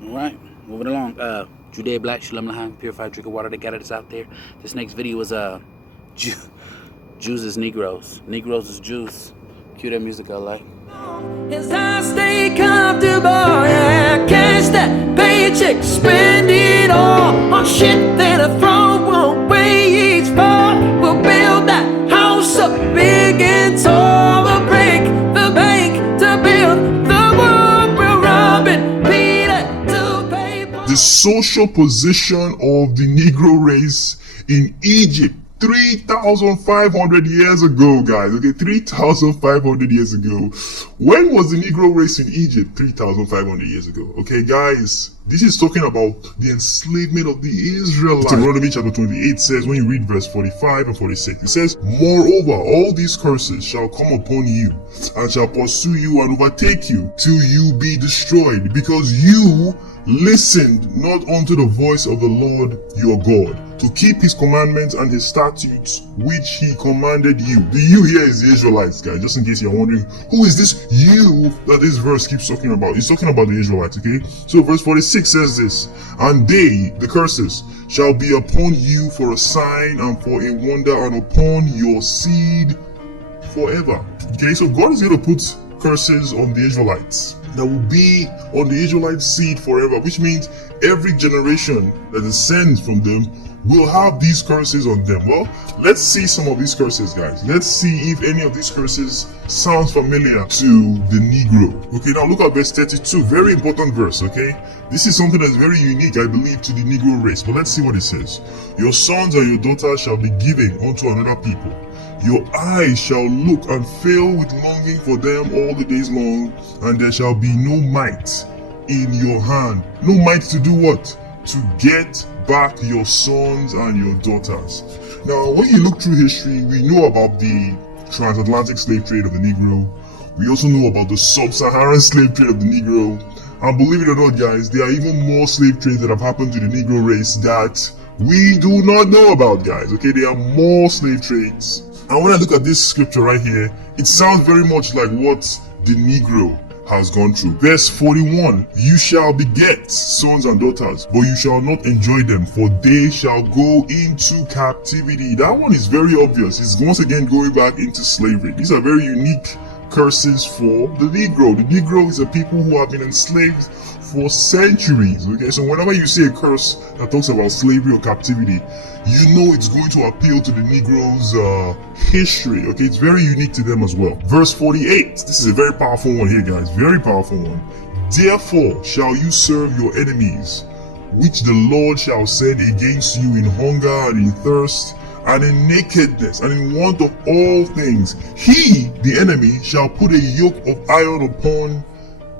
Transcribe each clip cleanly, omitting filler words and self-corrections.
All right, moving along. Judea Black, Shalom L'Chaim, purified drink of water that got us out there. This next video is Jews is Negroes. Negroes is Jews. Cue that music I like. As I stay comfortable, yeah, cash that paycheck, spend it all on shit that I throw away each part. We'll build that house up big and tall. We'll break the bank to build the world. We're robbing Peter to pay for the social position of the Negro race in Egypt 3,500 years ago, guys. Okay, 3,500 years ago. When was the Negro race in Egypt 3,500 years ago? Okay, guys, this is talking about the enslavement of the Israelites. Deuteronomy chapter 28 says, when you read verse 45 and 46, it says, moreover, all these curses shall come upon you, and shall pursue you and overtake you, till you be destroyed, because you listened not unto the voice of the Lord your God, to keep his commandments and his statutes, which he commanded you. The you here is the Israelites, guys, just in case you're wondering, who is this you that this verse keeps talking about? He's talking about the Israelites, okay? So verse 46 says this, and they, the curses, shall be upon you for a sign and for a wonder, and upon your seed forever. Okay, so God is going to put curses on the Israelites that will be on the Israelite seed forever, which means every generation that descends from them will have these curses on them. Well, let's see some of these curses, guys. Let's see if any of these curses sounds familiar to the Negro. Okay, now look at verse 32. Very important verse, okay? This is something that's very unique, I believe, to the Negro race. But let's see what it says. Your sons and your daughters shall be given unto another people. Your eyes shall look and fail with longing for them all the days long, and there shall be no might in your hand. No might to do what? To get back your sons and your daughters. Now, when you look through history, we know about the transatlantic slave trade of the Negro. We also know about the sub-Saharan slave trade of the Negro. And believe it or not, guys, there are even more slave trades that have happened to the Negro race that we do not know about, guys. Okay, there are more slave trades. And when I look at this scripture right here, it sounds very much like what the Negro has gone through. Verse 41, you shall beget sons and daughters, but you shall not enjoy them, for they shall go into captivity. That one is very obvious. It's once again going back into slavery. These are very unique curses for the Negro. The Negro is a people who have been enslaved for centuries. Okay, so whenever you see a curse that talks about slavery or captivity, you know it's going to appeal to the Negro's history. Okay, it's very unique to them as well. Verse 48, this is a very powerful one here, guys, very powerful one. Therefore shall you serve your enemies, which the Lord shall send against you in hunger and in thirst, and in nakedness, and in want of all things. He, the enemy, shall put a yoke of iron upon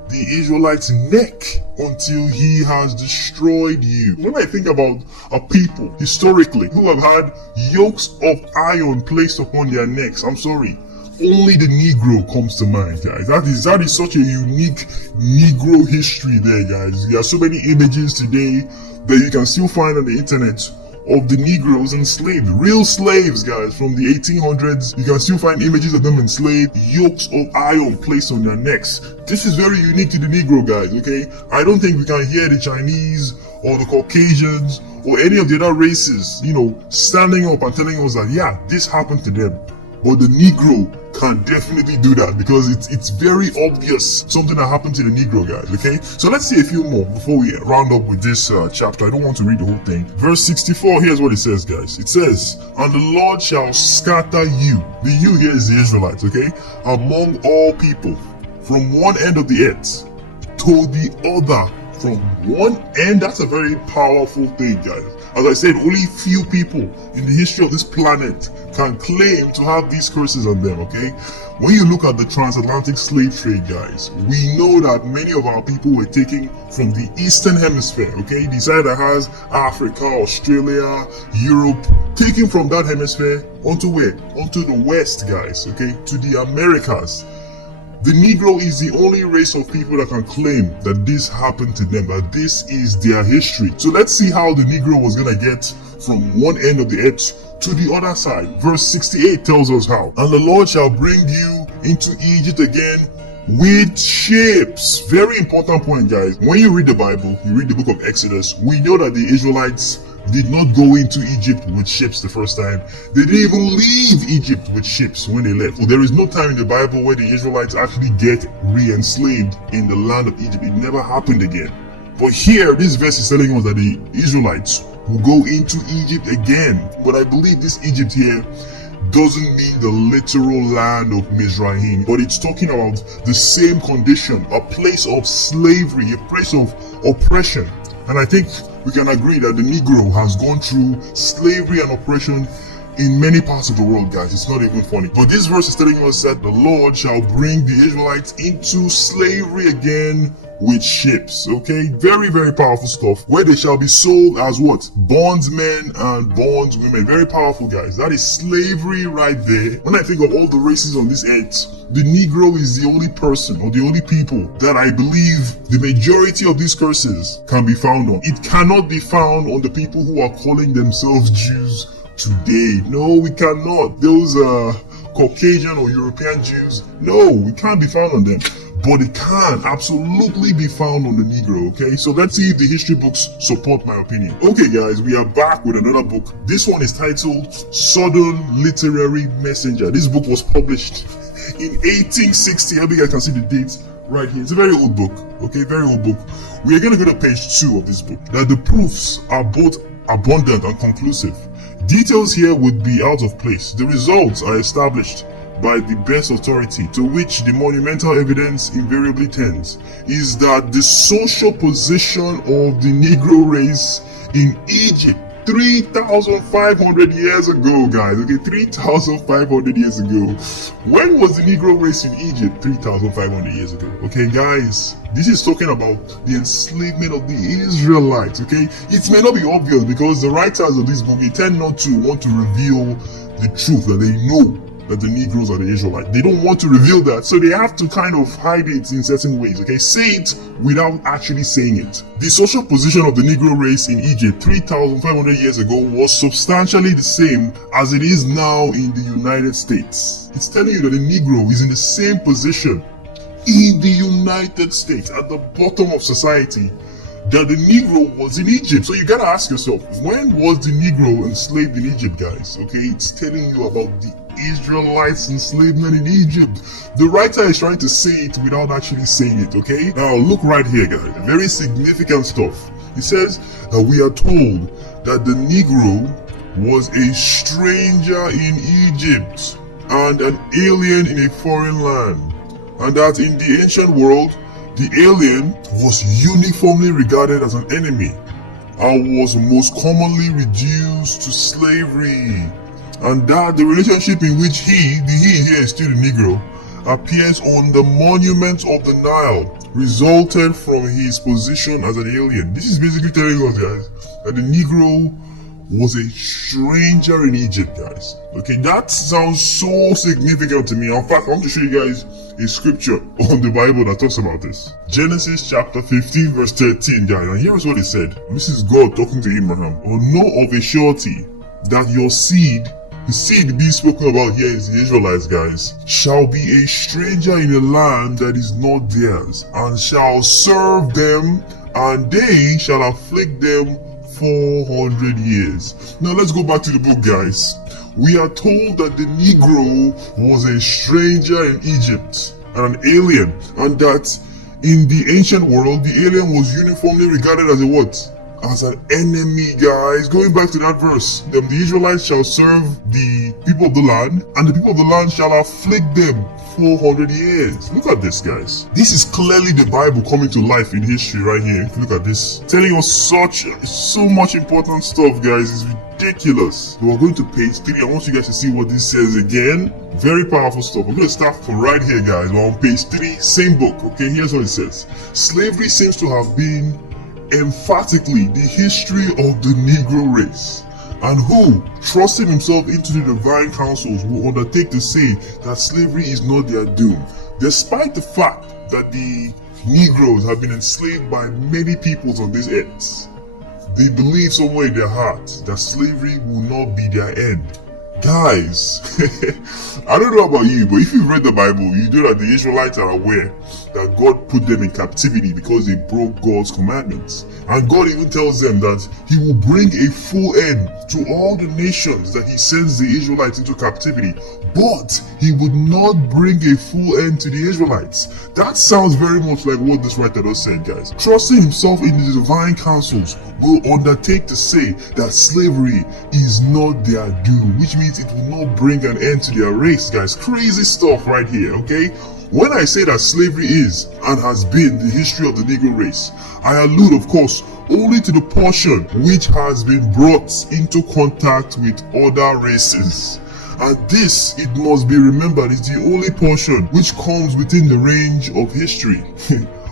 the Israelites' neck until he has destroyed you. When I think about a people historically who have had yokes of iron placed upon their necks, I'm sorry, only the Negro comes to mind, guys. That is such a unique Negro history there, guys. There are so many images today that you can still find on the internet of the Negroes enslaved, real slaves, guys, from the 1800s. You can still find images of them enslaved, yokes of iron placed on their necks. This is very unique to the Negro, guys, okay? I don't think we can hear the Chinese or the Caucasians or any of the other races, standing up and telling us that, yeah, this happened to them. But the Negro can definitely do that, because it's very obvious something that happened to the Negro, guys, okay? So let's see a few more before we round up with this chapter. I don't want to read the whole thing. Verse 64, here's what it says, guys. It says, and the Lord shall scatter you. The you here is the Israelites, okay? Among all people, from one end of the earth to the other. From one end, that's a very powerful thing, guys. As I said, only few people in the history of this planet can claim to have these curses on them, okay? When you look at the transatlantic slave trade, guys, we know that many of our people were taken from the Eastern Hemisphere, okay? The side that has Africa, Australia, Europe, taken from that hemisphere onto where? Onto the West, guys, okay? To the Americas. The Negro is the only race of people that can claim that this happened to them, that this is their history. So let's see how the Negro was going to get from one end of the earth to the other side. Verse 68 tells us how. And the Lord shall bring you into Egypt again with ships. Very important point, guys. When you read the Bible, you read the book of Exodus, we know that the Israelites did not go into Egypt with ships the first time. They didn't even leave Egypt with ships when they left. So there is no time in the Bible where the Israelites actually get re-enslaved in the land of Egypt. It never happened again. But here, this verse is telling us that the Israelites will go into Egypt again. But I believe this Egypt here doesn't mean the literal land of Mizraim, but it's talking about the same condition, a place of slavery, a place of oppression. And I think we can agree that the Negro has gone through slavery and oppression in many parts of the world, guys. It's not even funny. But this verse is telling us that the Lord shall bring the Israelites into slavery again with ships. Okay, very, very powerful stuff, where they shall be sold as what? Bondsmen and bondswomen. Very powerful, guys. That is slavery right there. When I think of all the races on this earth, the Negro is the only person or the only people that I believe the majority of these curses can be found on. It cannot be found on the people who are calling themselves Jews today. No, we cannot. Those Caucasian or European Jews, no, we can't be found on them. But it can absolutely be found on the Negro, okay? So let's see if the history books support my opinion. Okay, guys, we are back with another book. This one is titled Southern Literary Messenger. This book was published in 1860. I hope you guys can see the date right here. It's a very old book, okay? Very old book. We are going to go to page 2 of this book. Now, the proofs are both abundant and conclusive. Details here would be out of place. The results are established by the best authority, to which the monumental evidence invariably tends, is that the social position of the Negro race in Egypt 3,500 years ago, guys, okay, 3,500 years ago. When was the Negro race in Egypt 3,500 years ago? Okay, guys, this is talking about the enslavement of the Israelites, okay? It may not be obvious because the writers of this book, they tend not to want to reveal the truth that they know, that the Negroes are the Israelites. They don't want to reveal that, so they have to kind of hide it in certain ways, okay? Say it without actually saying it. The social position of the Negro race in Egypt 3,500 years ago was substantially the same as it is now in the United States. It's telling you that the Negro is in the same position in the United States, at the bottom of society, that the Negro was in Egypt. So you gotta ask yourself, when was the Negro enslaved in Egypt, guys? Okay, it's telling you about the Israelites enslavement in Egypt. The writer is trying to say it without actually saying it, okay? Now look right here, guys. Very significant stuff. It says that we are told that the Negro was a stranger in Egypt and an alien in a foreign land, and that in the ancient world, the alien was uniformly regarded as an enemy and was most commonly reduced to slavery, and that the relationship in which the he here is still the Negro, appears on the monuments of the Nile resulted from his position as an alien. This is basically telling us, guys, that the Negro was a stranger in Egypt, guys. Okay, that sounds so significant to me. In fact, I want to show you guys a scripture on the Bible that talks about this. Genesis chapter 15 verse 13, guys. And here's what it said. This is God talking to Abraham. Or know of a surety that your seed, the seed being spoken about here is the Israelites, guys, shall be a stranger in a land that is not theirs, and shall serve them, and they shall afflict them 400 years. Now let's go back to the book, guys. We are told that the Negro was a stranger in Egypt and an alien, and that in the ancient world, the alien was uniformly regarded as a what? As an enemy, guys. Going back to that verse, the Israelites shall serve the people of the land, and the people of the land shall afflict them 400 years. Look at this, guys. This is clearly the Bible coming to life in history right here. If you look at this, telling us so much important stuff, guys. It's ridiculous. We're going to page 3. I want you guys to see what this says again. Very powerful stuff. We're going to start from right here, guys. We're on page 3, same book. Okay, here's what it says. Slavery seems to have been emphatically the history of the Negro race, and who, trusting himself into the divine counsels, will undertake to say that slavery is not their doom, despite the fact that the Negroes have been enslaved by many peoples on this earth. They believe somewhere in their heart that slavery will not be their end. Guys, I don't know about you, but if you've read the Bible, you know that the Israelites are aware that God put them in captivity because they broke God's commandments. And God even tells them that He will bring a full end to all the nations that He sends the Israelites into captivity. But He would not bring a full end to the Israelites. That sounds very much like what this writer just said, guys. Trusting himself in the divine counsels will undertake to say that slavery is not their doom, which means it will not bring an end to their race, guys. Crazy stuff right here, okay? When I say that slavery is and has been the history of the Negro race, I allude, of course, only to the portion which has been brought into contact with other races. And this, it must be remembered, is the only portion which comes within the range of history.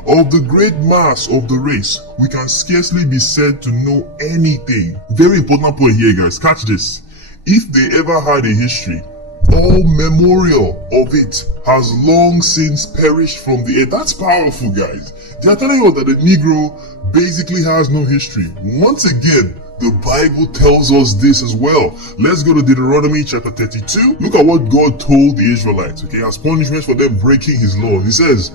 Of the great mass of the race, we can scarcely be said to know anything. Very important point here, guys. Catch this. If they ever had a history, all memorial of it has long since perished from the earth. That's powerful, guys. They are telling us that the Negro basically has no history. Once again, the Bible tells us this as well. Let's go to Deuteronomy chapter 32. Look at what God told the Israelites, okay, as punishment for them breaking His law. He says,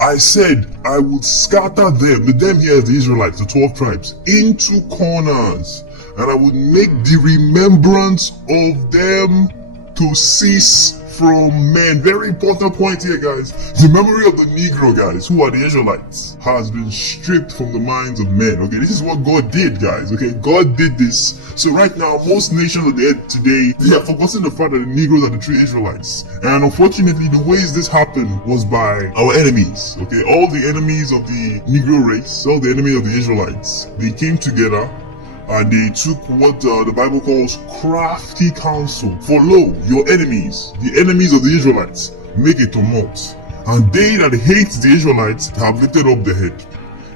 I said I would scatter them, the them here is the Israelites, the 12 tribes, into corners, and I would make the remembrance of them to cease from men. Very important point here, guys. The memory of the Negro, guys, who are the Israelites, has been stripped from the minds of men. Okay, this is what God did, guys. Okay, God did this. So right now, most nations of the earth today, they are forgetting the fact that the Negroes are the true Israelites. And unfortunately, the ways this happened was by our enemies. Okay, all the enemies of the Negro race, all the enemies of the Israelites, they came together and they took what the Bible calls crafty counsel. For lo, your enemies, the enemies of the Israelites, make a tumult, and they that hate the Israelites have lifted up their head.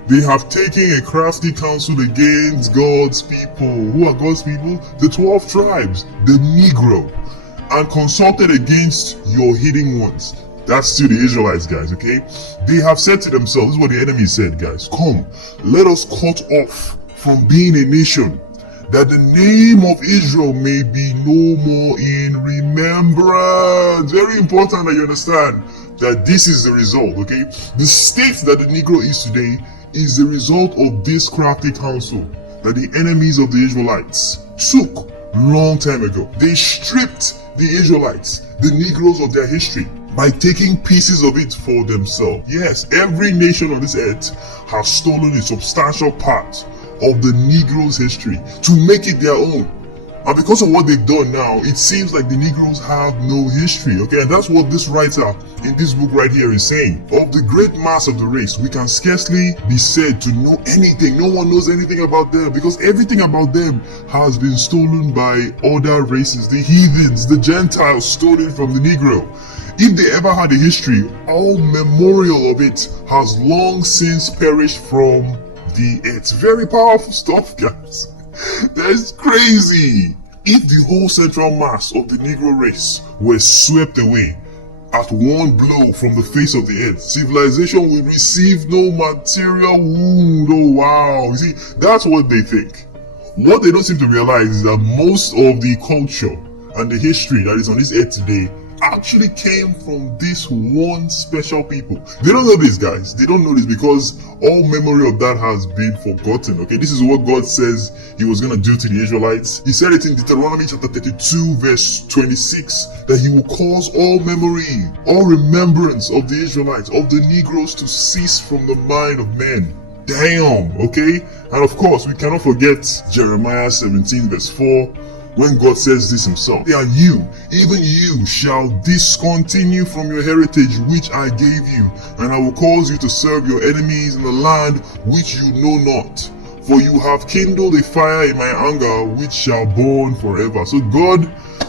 They have taken a crafty counsel against God's people. Who are God's people? The 12 tribes, the Negro, and consulted against your hidden ones. That's to the Israelites, guys, okay? They have said to themselves, this is what the enemy said, guys. Come, let us cut off from being a nation, that the name of Israel may be no more in remembrance. Very important that you understand that this is the result, okay? The state that the Negro is today is the result of this crafty counsel that the enemies of the Israelites took long time ago. They stripped the Israelites, the Negroes, of their history by taking pieces of it for themselves. Yes, every nation on this earth has stolen a substantial part of the Negroes' history to make it their own. And because of what they've done now, it seems like the Negroes have no history, okay? And that's what this writer in this book right here is saying. Of the great mass of the race, we can scarcely be said to know anything. No one knows anything about them because everything about them has been stolen by other races. The heathens, the Gentiles stole it from the Negro. If they ever had a history, all memorial of it has long since perished from the earth. Very powerful stuff, guys. That's crazy. If the whole central mass of the Negro race were swept away at one blow from the face of the earth, civilization will receive no material wound. Oh wow. You see, that's what they think. What they don't seem to realize is that most of the culture and the history that is on this earth today actually came from this one special people. They don't know this, guys. They don't know this because all memory of that has been forgotten. Okay, this is what God says He was going to do to the Israelites. He said it in Deuteronomy chapter 32 verse 26 that He will cause all memory, all remembrance of the Israelites, of the Negroes, to cease from the mind of men. Damn, okay? And of course, we cannot forget Jeremiah 17 verse 4, when God says this Himself. And you, even you, shall discontinue from your heritage which I gave you, and I will cause you to serve your enemies in the land which you know not. For you have kindled a fire in my anger which shall burn forever. So God,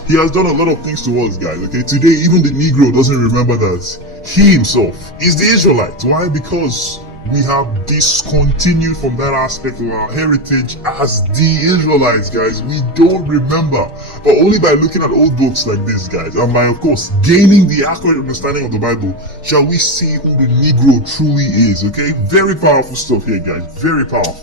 He has done a lot of things to us, guys. Okay, today even the Negro doesn't remember that he himself is the Israelite. Why? Because we have discontinued from that aspect of our heritage as the Israelites, guys. We don't remember, but only by looking at old books like this, guys, and by, of course, gaining the accurate understanding of the Bible, shall we see who the Negro truly is. Okay, very powerful stuff here, guys. Very powerful.